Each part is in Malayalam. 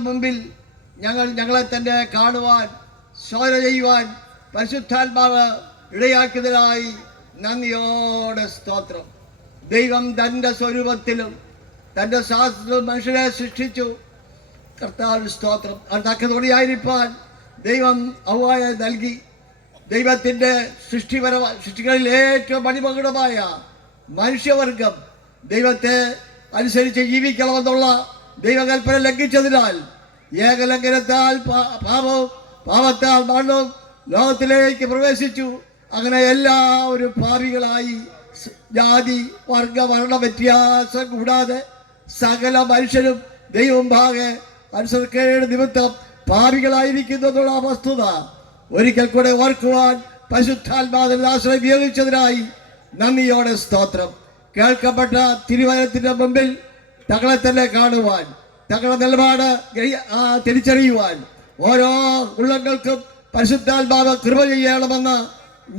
മുമ്പിൽ ഞങ്ങളെ തന്നെ കാണുവാൻ ശോധന ചെയ്യുവാൻ പരിശുദ്ധാത്മാവ് ഇടയാക്കിയതിനായി നന്ദിയോടെ സ്തോത്രം. ദൈവം തൻ്റെ സ്വരൂപത്തിലും തൻ്റെ ശാസ്ത്രത്തിലും മനുഷ്യനെ സൃഷ്ടിച്ചു. കർത്താവിന് സ്തോത്രം. അത് തക്കതോടെയായിരിക്കാൻ ദൈവം ഹവ്വായെ നൽകി. ദൈവത്തിൻ്റെ സൃഷ്ടികളിൽ ഏറ്റവും അടിമകുടമായ മനുഷ്യവർഗം ദൈവത്തെ അനുസരിച്ച് ജീവിക്കണമെന്നുള്ള ദൈവകൽപ്പന ലംഘിച്ചതിനാൽ ഏകലംഘനത്താൽ പാപത്താൽ മരണവും ലോകത്തിലേക്ക് പ്രവേശിച്ചു. അങ്ങനെ എല്ലാവരും പാപികളായി. ജാതി വർഗ വർണ്ണ വ്യത്യാസം കൂടാതെ സകല മനുഷ്യരും ദൈവം ഭാഗെ അനുസരിക്കേണ്ട നിമിത്തം പാപികളായിരിക്കുന്നു എന്നുള്ള വസ്തുത ഒരിക്കൽ കൂടെ ഓർക്കുവാൻ പരിശുദ്ധാത്മാവിന്റെ ആശ്രയം ഉപയോഗിച്ചതിനായി നന്ദിയോടെ സ്തോത്രം. കേൾക്കപ്പെട്ട തിരുവചനത്തിന്റെ മുമ്പിൽ തങ്ങളെ തന്നെ കാണുവാൻ, തങ്ങളുടെ നിലപാട് തിരിച്ചറിയുവാൻ ഓരോ ഉള്ളങ്ങൾക്കും പരിശുദ്ധാത്മാവ് കൃപ ചെയ്യണമെന്ന്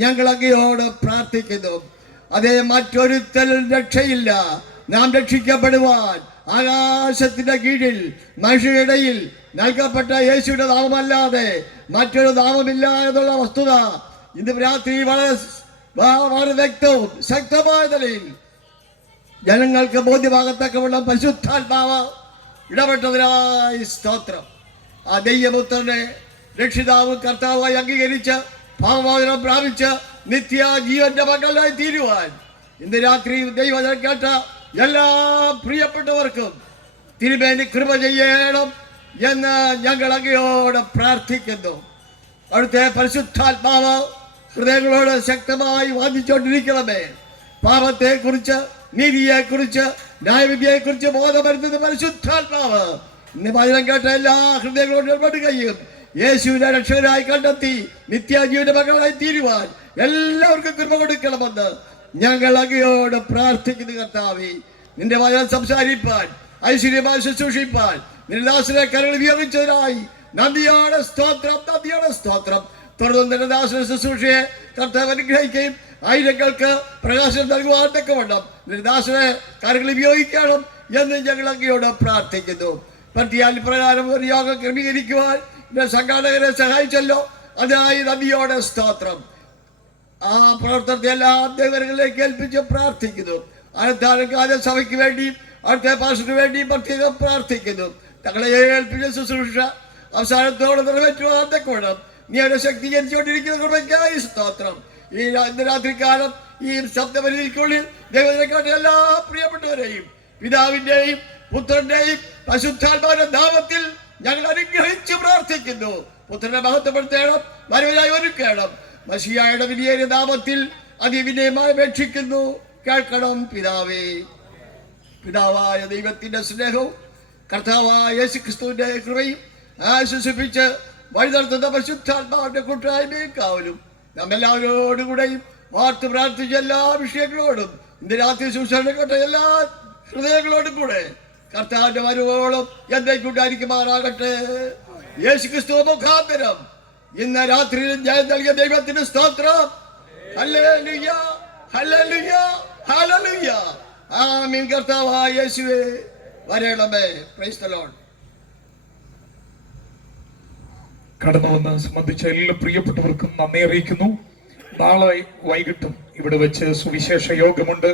ഞങ്ങൾ അങ്ങയോട് പ്രാർത്ഥിക്കുന്നു. അതേ, മറ്റൊരുത്തലും രക്ഷയില്ല. നാം രക്ഷിക്കപ്പെടുവാൻ ആകാശത്തിന്റെ കീഴിൽ മനുഷ്യരിടയിൽ നൽകപ്പെട്ട യേശുവിന്റെ നാമമല്ലാതെ മറ്റൊരു നാമമില്ല എന്നുള്ള വസ്തുത ഇന്ന് രാത്രി വളരെ വ്യക്തവും ശക്തമായ നിലയിൽ ജനങ്ങൾക്ക് ബോധ്യമാകത്തക്കവണ്ണം പരിശുദ്ധാത്മാവ് ഇടപെട്ടതിനായി സ്തോത്രം. ആ ദൈവപുത്രനെ രക്ഷിതാവും കർത്താവായി അംഗീകരിച്ച് ഭാവമോചനം പ്രാപിച്ച് നിത്യ ജീവന്റെ മക്കളായി തീരുവാൻ ഇന്ന് രാത്രി ദൈവവചനം കേട്ട എല്ലാ പ്രിയപ്പെട്ടവർക്കും തിരുമേനി കൃപ ചെയ്യണം എന്ന് ഞങ്ങൾ അങ്ങയോട് പ്രാർത്ഥിക്കുന്നു. അവിടുത്തെ പരിശുദ്ധാത്മാവ് ഹൃദയങ്ങളോട് ശക്തമായി വാദിച്ചുകൊണ്ടിരിക്കണമേ. പാപത്തെക്കുറിച്ച്, നീതിയെക്കുറിച്ച്, ന്യായവിധിയെക്കുറിച്ച് ബോധമരുത്തുന്ന പരിശുദ്ധാത്മാവ് ഇന്ന് വചനം കേട്ട എല്ലാ ഹൃദയങ്ങളോട് ഇടപെടുകയും യേശുവിനെ രക്ഷകരായി കണ്ടെത്തി നിത്യജീവന്റെ മകളായി തീരുവാൻ എല്ലാവർക്കും കൃപ കൊടുക്കണമെന്ന് ഞങ്ങൾ അങ്ങയോട് പ്രാർത്ഥിക്കുന്നു. കർത്താവേ, നിന്റെ വചനം സംസാരിപ്പാൻ, ഐശ്വര്യമായി ശുശ്രൂഷിപ്പാൻ നിന്റെ ദാസനെ കരൾ ഉപയോഗിച്ചതിനായി നന്ദിയോടെ സ്തോത്രം, നന്ദിയോടെ സ്തോത്രം. തുടർന്ന് നിന്റെ ദാസനെ ശുശ്രൂഷയെ കർത്താവ് അനുഗ്രഹിക്കുകയും ആയിരങ്ങൾക്ക് പ്രകാശനം നൽകുവാൻ തക്കവണ്ണം നിന്റെ ദാസനെ കരങ്ങൾ ഉപയോഗിക്കണം എന്ന് ഞങ്ങൾ അങ്ങയോട് പ്രാർത്ഥിക്കുന്നു. പറ്റിയാൽ പ്രകാരം ഒരു യോഗം ക്രമീകരിക്കുവാൻ സംഘാടകരെ സഹായിച്ചല്ലോ, അതിനായി നന്ദിയോടെ സ്തോത്രം. ആ പ്രവർത്തനത്തെ എല്ലാ ദൈവങ്ങളിലേക്ക് ഏൽപ്പിച്ച് പ്രാർത്ഥിക്കുന്നു. അടുത്ത സഭയ്ക്ക് വേണ്ടിയും അടുത്ത പാസ്റ്ററിന് വേണ്ടിയും പ്രത്യേകം പ്രാർത്ഥിക്കുന്നു. തങ്ങളെ ഏൽപ്പിച്ച ശുശ്രൂഷ അവസാനത്തോടെ നിറവേറ്റുവാൻ തക്കവണ്ണം നീ അവരെ ശക്തീകരിച്ചുകൊണ്ടിരിക്കുന്ന കൃപയ്ക്കായി സ്തോത്രം. ഈ ഇന്ന് രാത്രികാലം ഈ ശബ്ദപരിധിക്കുള്ളിൽ ദൈവത്തിനെക്കാട്ട് എല്ലാ പ്രിയപ്പെട്ടവരെയും പിതാവിന്റെയും പുത്രന്റെയും പരിശുദ്ധാത്മാവിന്റെ നാമത്തിൽ ഞങ്ങൾ അനുഗ്രഹിച്ച് പ്രാർത്ഥിക്കുന്നു. പുത്രനെ മഹത്വപ്പെടുത്തണം, വരവിനായി ഒരുക്കണം. മശിഹായുടെ വലിയ നാമത്തിൽ അതിവിനയമായി അപേക്ഷിക്കുന്നു. കേൾക്കണം പിതാവേ. പിതാവായ ദൈവത്തിന്റെ സ്നേഹവും കർത്താവായ യേശുക്രിസ്തുവിന്റെ കൃപയും ആശ്വസിപ്പിച്ച് വഴി നടത്തുന്ന പരിശുദ്ധാത്മാവിന്റെ കൂട്ടായ്മയും കാവലും നമ്മെല്ലാവരോടും കൂടെയും വാർത്ത് പ്രാർത്ഥിച്ച എല്ലാ വിഷയങ്ങളോടും ഇന്ന് രാത്രി ശുശ്രൂഷ കേട്ട എല്ലാ ഹൃദയങ്ങളോടും കൂടെ കർത്താവിന്റെ വരവോളം എന്നേക്കുണ്ടായിരിക്കുമാറാകട്ടെ. യേശുക്രിസ്തു മുഖാന്തരം ഇന്ന് രാത്രിയിൽ ഞാൻ നൽകിയ ദൈവത്തിന് സ്തോത്രം. ഹല്ലേലൂയ, ഹല്ലേലൂയ, ഹല്ലേലൂയ. ആമേൻ. കർത്താവായ യേശുവേ വരണമേ. Praise the lord. കടന്നു വന്ന് സംബന്ധിച്ച എല്ലാ പ്രിയപ്പെട്ടവർക്കും നന്ദി അറിയിക്കുന്നു. നാളെ വൈകിട്ടും ഇവിടെ വെച്ച് സുവിശേഷ യോഗമുണ്ട്.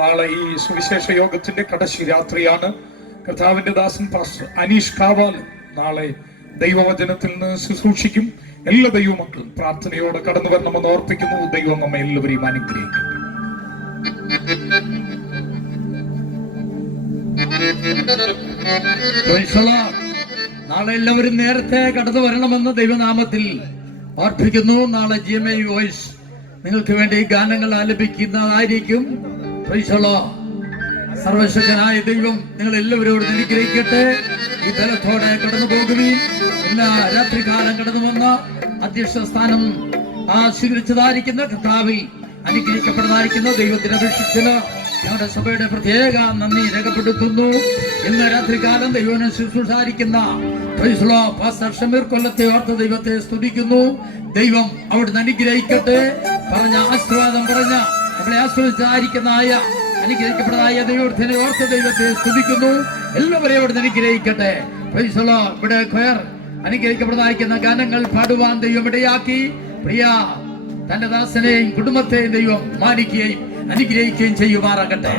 നാളെ ഈ സുവിശേഷ യോഗത്തിന്റെ കടശി രാത്രിയാണ്. കർത്താവിന്റെ ദാസൻ പാസ്റ്റർ അനീഷ് കാവാൽ നാളെ ദൈവവചനത്തിൽ നിന്ന് ശുശ്രൂഷിക്കും. എല്ലാ ദൈവമക്കളും പ്രാർത്ഥനയോടെ കടന്നു വരണമെന്ന് ഓർപ്പിക്കുന്നു. ദൈവം നമ്മെ എല്ലാവരെയും അനുഗ്രഹിക്കും. നാളെ എല്ലാവരും നേരത്തെ കടന്നു വരണമെന്ന് ദൈവനാമത്തിൽ ഓർപ്പിക്കുന്നു. നാളെ GMA വോയിസ് നിങ്ങൾക്ക് വേണ്ടി ഗാനങ്ങൾ ആലപിക്കുന്നതായിരിക്കും. സർവശക്തനായ ദൈവം നിങ്ങൾ എല്ലാവരോടും അനുഗ്രഹിക്കട്ടെ. ഈ ബലത്തോടെ കടന്നു പോകുകയും എല്ലാ രാത്രികാലം കടന്നു വന്ന അധ്യക്ഷ സ്ഥാനം സ്വീകരിച്ചതായിരിക്കുന്ന കർത്താവിൽ അനുഗ്രഹിക്കപ്പെട്ടതായിരിക്കുന്ന ദൈവത്തിന്റെ അപേക്ഷിച്ചില് ഞങ്ങളുടെ സഭയുടെ പ്രത്യേക നന്ദി രേഖപ്പെടുത്തുന്നു. ഇന്ന് രാത്രികാലം ദൈവനെ ശുശ്രൂഷാരിക്കുന്ന പാസ്റ്റർ ഷമീർ കൊല്ലത്തെ ഓർത്ത് ദൈവത്തെ സ്തുതിക്കുന്നു. ദൈവം അവിടുന്ന് അനുഗ്രഹിക്കട്ടെ. പറഞ്ഞ ആശീർവാദം പറഞ്ഞ നമ്മളെ ആശ്രയിച്ചായിരിക്കുന്ന അനുഗ്രഹിക്കപ്പെട്ടതായ ദൈവത്തിനെ ഓർത്ത് ദൈവത്തെ സ്തുതിക്കുന്നു. എല്ലാവരെയും അവിടുന്ന് അനുഗ്രഹിക്കട്ടെ. Praise the Lord. ഇവിടെ ഖയർ അനുഗ്രഹിക്കപ്പെടുന്നതായിരിക്കുന്ന ഗാനങ്ങൾ പാടുവാൻ ദൈവം ഇടയാക്കി. പ്രിയ തന്റെ ദാസനെയും കുടുംബത്തെയും ദൈവം മാനിക്കുകയും അനുഗ്രഹിക്കുകയും ചെയ്യുമാറാകട്ടെ.